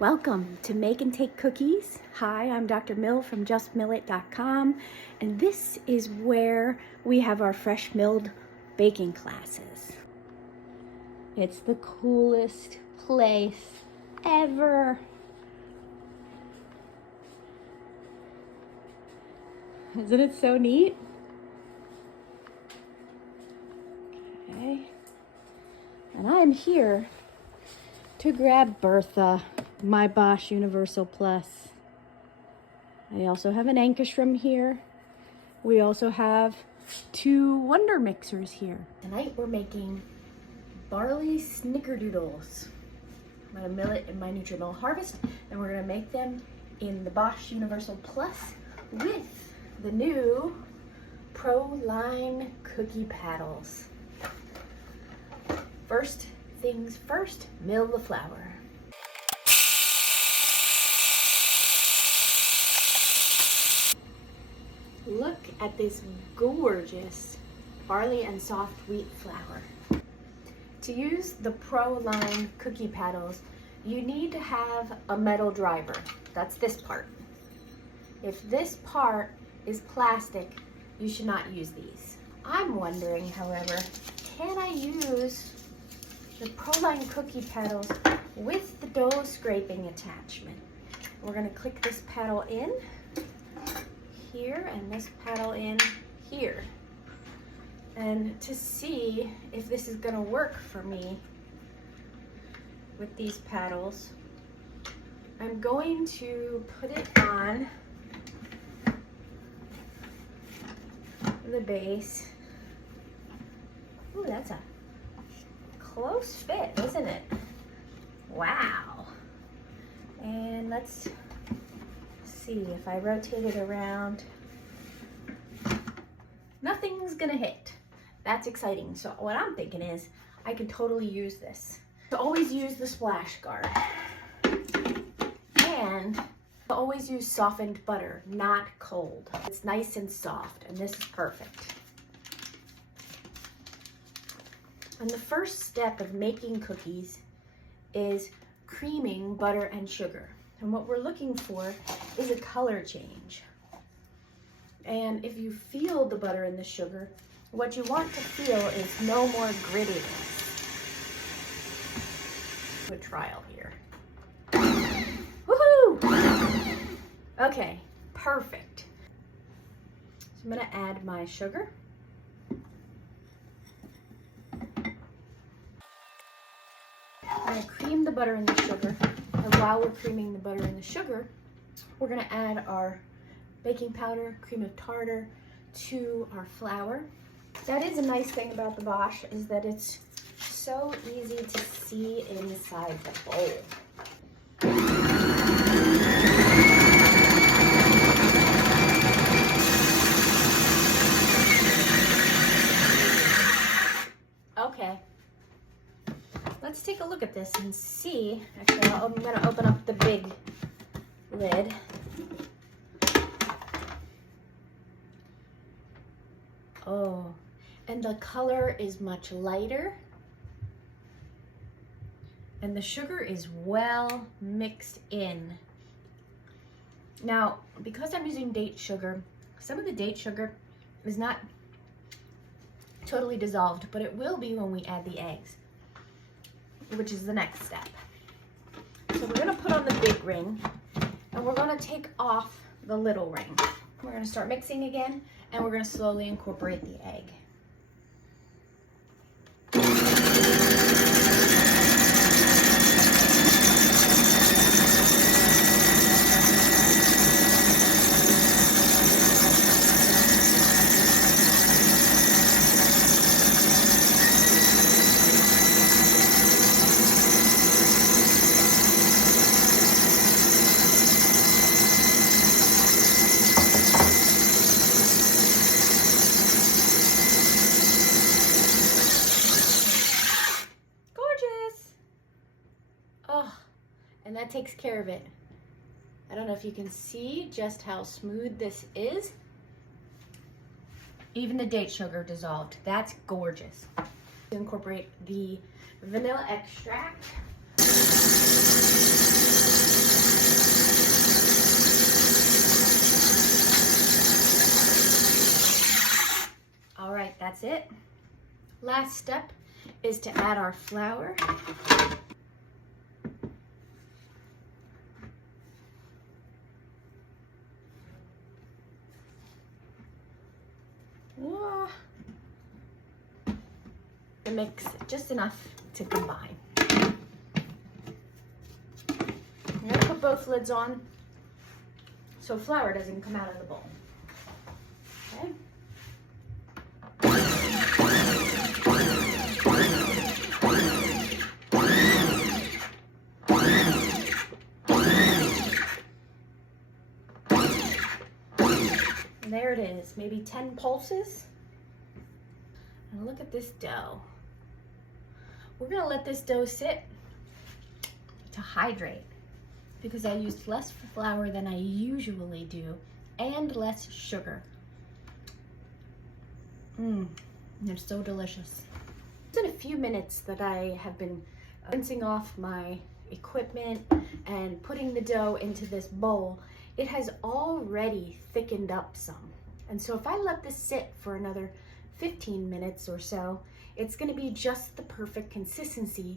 Welcome to Make and Take Cookies. Hi, I'm Dr. Mill from justmillit.com, and this is where we have our fresh milled baking classes. It's the coolest place ever. Isn't it so neat? Okay. And I'm here to grab Bertha, my Bosch Universal Plus. I also have an Ankestrom here. We also have 2 Wonder Mixers here. Tonight we're making barley snickerdoodles. I'm gonna mill it in my NutriMill Harvest, and we're gonna make them in the Bosch Universal Plus with the new Pro Line cookie paddles. First things first, mill the flour. Look at this gorgeous barley and soft wheat flour. To use the Pro Line cookie paddles, you need to have a metal driver. That's this part. If this part is plastic, you should not use these. I'm wondering, however, can I use the Pro Line cookie paddles with the dough scraping attachment? We're gonna click this paddle in here and this paddle in here. And to see if this is gonna work for me with these paddles, I'm going to put it on the base. Ooh, that's a close fit, isn't it? Wow. And let's see if I rotate it around. Nothing's gonna hit. That's exciting. So what I'm thinking is I could totally use this. To always use the splash guard. And to always use softened butter, not cold. It's nice and soft, and this is perfect. And the first step of making cookies is creaming butter and sugar. And what we're looking for is a color change. And if you feel the butter and the sugar, what you want to feel is no more grittiness. A trial here. Woohoo! Okay, perfect. So I'm gonna add my sugar. I'm gonna cream the butter and the sugar. And while we're creaming the butter and the sugar, we're gonna add our baking powder, cream of tartar to our flour. That is a nice thing about the Bosch, is that it's so easy to see inside the bowl. Okay. Let's take a look at this and see. Actually, I'm gonna open up the big lid. Oh, and the color is much lighter. And the sugar is well mixed in. Now, because I'm using date sugar, some of the date sugar is not totally dissolved, but it will be when we add the eggs, which is the next step. So we're gonna put on the big ring, and we're gonna take off the little ring. We're gonna start mixing again, and we're gonna slowly incorporate the egg. And that takes care of it. I don't know if you can see just how smooth this is. Even the date sugar dissolved. That's gorgeous. Incorporate the vanilla extract. it. Last step is to add our flour. And mix just enough to combine. I'm gonna put both lids on so flour doesn't come out of the bowl. Okay. And there it is, maybe 10 pulses. And look at this dough. We're gonna let this dough sit to hydrate because I used less flour than I usually do and less sugar. It's so delicious. It's been a few minutes that I have been rinsing off my equipment and putting the dough into this bowl. It has already thickened up some. And so if I let this sit for another 15 minutes or so, it's gonna be just the perfect consistency